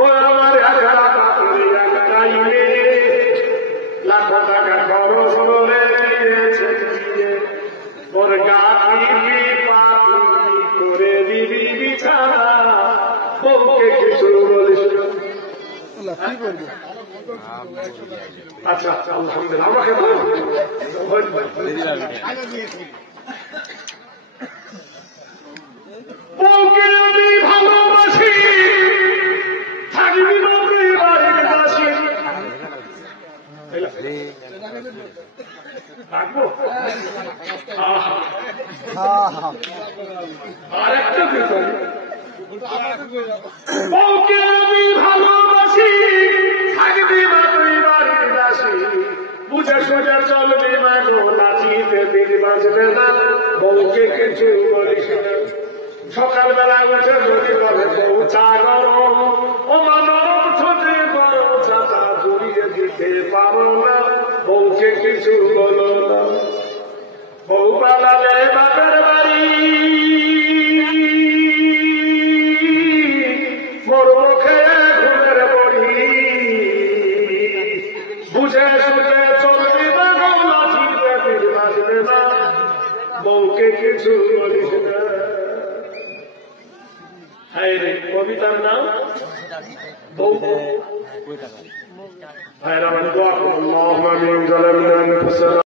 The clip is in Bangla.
ও আমার একটাই মেয়ে, লাখো টাকা খরচ করে দিয়েছে বিয়ে, ওর গা পিপি পা পিপি করে দিবি বিছানা, বউকে কিছু বলিস না। আচ্ছা আচ্ছা, আলহামদুলিল্লাহ, আমাকে বউকে আমি ভালোবাসি, থাকবি নতুন বাড়ির বাসি। আরেকটা বিষয়, বউকে আমি ভালোবাসি, থাকবি নতুন বাড়ির বাসি, বুঝে সোজা চলবে মাগো, নাচিতে দিন বাজবে না, বউকে কিছু বলিস না। সকালবেলা উঠে যদি বলে বউ চা গরম, ও মানব ছোটে বড় চাটা জড়িয়ে দিতে পারো না, বউকে কিছু বলো না। বউ পালালে বাপের বাড়ি, মোর মুখে ঘুমের বড়ি, বুঝে সুঝে চলবি না গো, লাঠিতে দিন বাজবে না, বউকে কিছু বলিস না। কবিতার নাম বউ। ভাইরা,